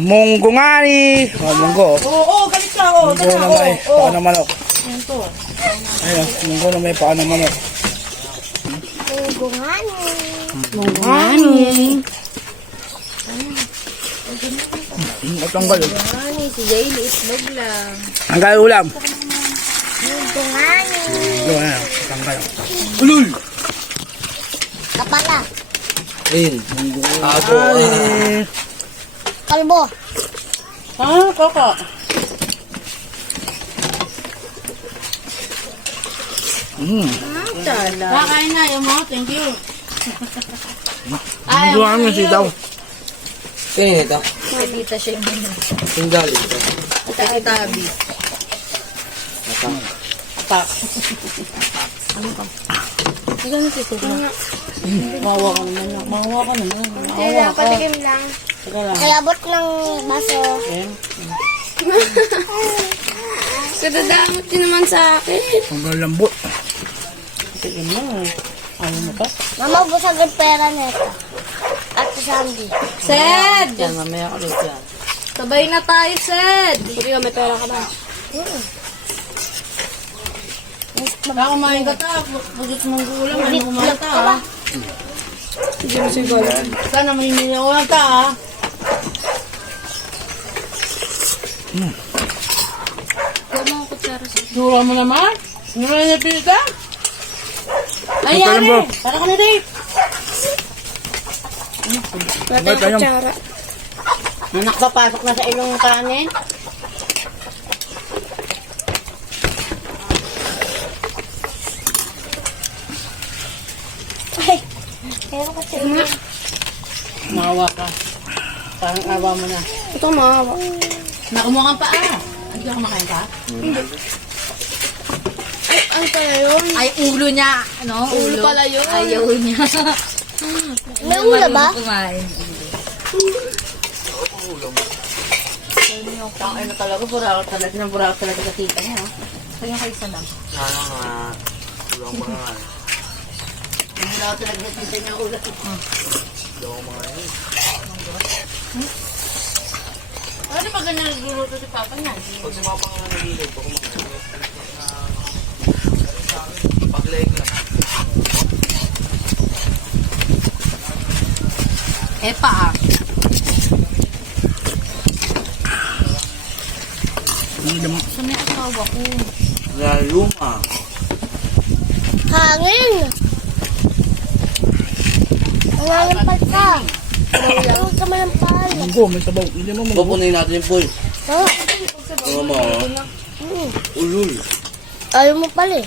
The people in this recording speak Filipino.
Munggo nga ni. Oh, munggo. Oo, galit ka. Oo, Munggo na may paa ng manok. Yan to. Ayun, munggo na may paa ng manok. Mungani. At ang galo. Mungani, si Jayle islog lang. Ang galo ulam. Mungani. Ito na, ang galo. Ulul! Kapala. Ayun. Ako. Ay. Kalbo. Ah, kaka. Tala. Kakain na, yung mo. Thank you. Munggo nga ng sitaw. Tingin ito. Kay tita siya yung muna. Tinggal ito. Kay tabi. Pak. Gano'n si Tito? Mawa ka naman. Mawa ka naman. Kaya patikim lang. Teka lang. Kalabot ng baso. Okay. Kadadamot din naman sa akin. Ang lambot. Tignan mo. Ano mo pa? Mama, busag ang pera nito. At si Sandy. Sed! Yan, mamaya ka ulit yan. Sabay na tayo, Sed. Hindi ka may pera ka ba? Baka kumain ka ta. Pagkat mong gulang. Ano kumain ta, ha? Hindi mo siguro. Sana may niliwan ta, ha? Huwag mo ang kutsara sa Dura mo naman. Ano na napilita? Ay, Ayan eh. Para ka na Dave. Ba't tayo? Anak, papasok na sa ilong kanin. pera ka siya. Maawa ka. Parang awa mo na. Ito maawa. Nakumuha kang paa. Hindi ka kumakain ka? Ano pala yun? Ay, ulo niya. Ano? Ulo pala yun. Ayaw niya. May ulo ba? Kumain. Ay na talaga. Burakot talaga. Burakot talaga sa tita niya. Kaya kayo sa lang. Sana nga. Kulang pa nga. Burakot talaga sa tita niya. Ulo. Ano ba ganyan nagluluto si Papa niya? Pag si Papa nga nagilid, baka pag-leg lang. Epa ah. Sa may asawa ko. Luma. Hangin! Nangangampal ka. Huwag ka malampal. Munggo, may sabaw. Hindi mo munggo. Pupunin natin yung pool. Ha? Ano mo? Ulul. Ayaw mo pala eh.